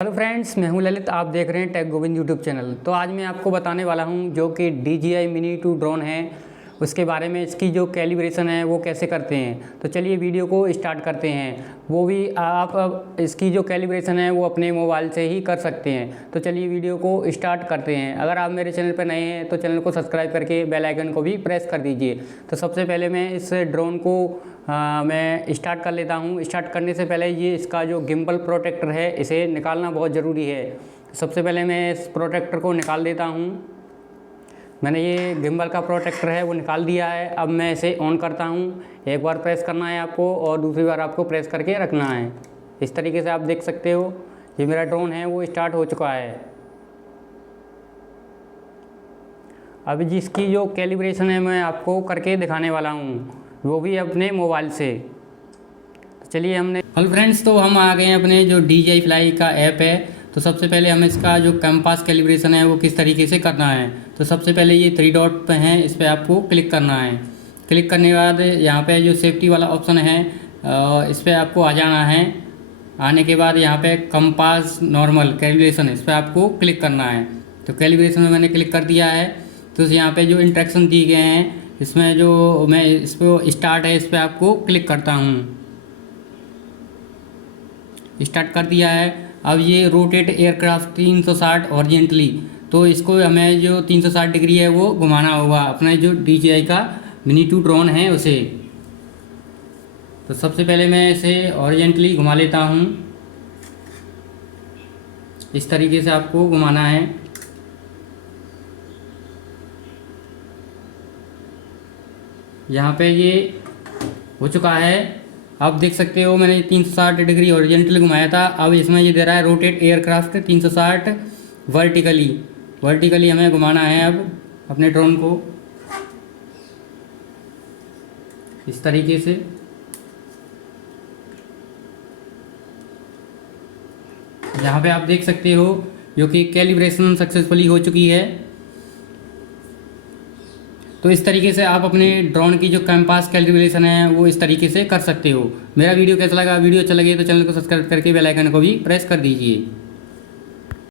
Hello friends, मैं हूं ललित। आप देख रहे हैं टेक गोविंद यूट्यूब चैनल। तो आज मैं आपको बताने वाला हूं जो कि DJI Mini 2 ड्रोन है, उसके बारे में। इसकी जो कैलिब्रेशन है वो कैसे करते हैं। तो चलिए वीडियो को स्टार्ट करते हैं। वो भी आप अब इसकी जो कैलिब्रेशन है वो अपने मोबाइल से ही कर सकते हैं। तो चलिए वीडियो को स्टार्ट करते हैं। अगर आप मेरे चैनल पर नए हैं तो चैनल को सब्सक्राइब करके बेल आइकन को भी प्रेस कर दीजिए। तो सबसे पहले मैं इस ड्रोन को मैं स्टार्ट कर लेता हूँ। स्टार्ट करने से पहले ये इसका जो गिम्बल प्रोटेक्टर है इसे निकालना बहुत ज़रूरी है। सबसे पहले मैं इस प्रोटेक्टर को निकाल देता हूँ। मैंने ये गिम्बल का प्रोटेक्टर है वो निकाल दिया है। अब मैं इसे ऑन करता हूँ। एक बार प्रेस करना है आपको और दूसरी बार आपको प्रेस करके रखना है। इस तरीके से आप देख सकते हो ये मेरा ड्रोन है वो स्टार्ट हो चुका है। अभी जिसकी जो कैलिब्रेशन है मैं आपको करके दिखाने वाला हूँ, वो भी अपने मोबाइल से। तो चलिए हेलो फ्रेंड्स, तो हम आ गए हैं अपने जो DJI Fly का ऐप है। तो सबसे पहले हमें इसका जो कंपास कैलिब्रेशन है वो किस तरीके से करना है। तो सबसे पहले ये 3 डॉट पे हैं, इस पर आपको क्लिक करना है। क्लिक करने के बाद यहाँ पे जो सेफ्टी वाला ऑप्शन है इस पर आपको आ जाना है। आने के बाद यहाँ पे कंपास नॉर्मल कैलिब्रेशन, इस पर आपको क्लिक करना है। तो कैलिब्रेशन में मैंने क्लिक कर दिया है। तो यहाँ पे जो इंस्ट्रक्शन दिए गए हैं इसमें जो मैं इस पर स्टार्ट है इस पर आपको क्लिक करता हूँ। स्टार्ट कर दिया है। अब ये रोटेट एयरक्राफ्ट 360 हॉरिजॉन्टली, तो इसको हमें जो 360 डिग्री है वो घुमाना होगा अपने जो DJI का Mini 2 ड्रोन है उसे। तो सबसे पहले मैं इसे हॉरिजॉन्टली घुमा लेता हूँ। इस तरीके से आपको घुमाना है। यहाँ पे ये हो चुका है। आप देख सकते हो मैंने 360 डिग्री हॉरिजॉन्टली घुमाया था। अब इसमें ये दे रहा है रोटेट एयरक्राफ्ट 360 वर्टिकली हमें घुमाना है अब अपने ड्रोन को इस तरीके से। यहाँ पे आप देख सकते हो जो कि कैलिब्रेशन सक्सेसफुली हो चुकी है। तो इस तरीके से आप अपने ड्रोन की जो कंपास कैलिब्रेशन है वो इस तरीके से कर सकते हो। मेरा वीडियो कैसा लगा? वीडियो अच्छा लगे तो चैनल को सब्सक्राइब करके बेल आइकन को भी प्रेस कर दीजिए।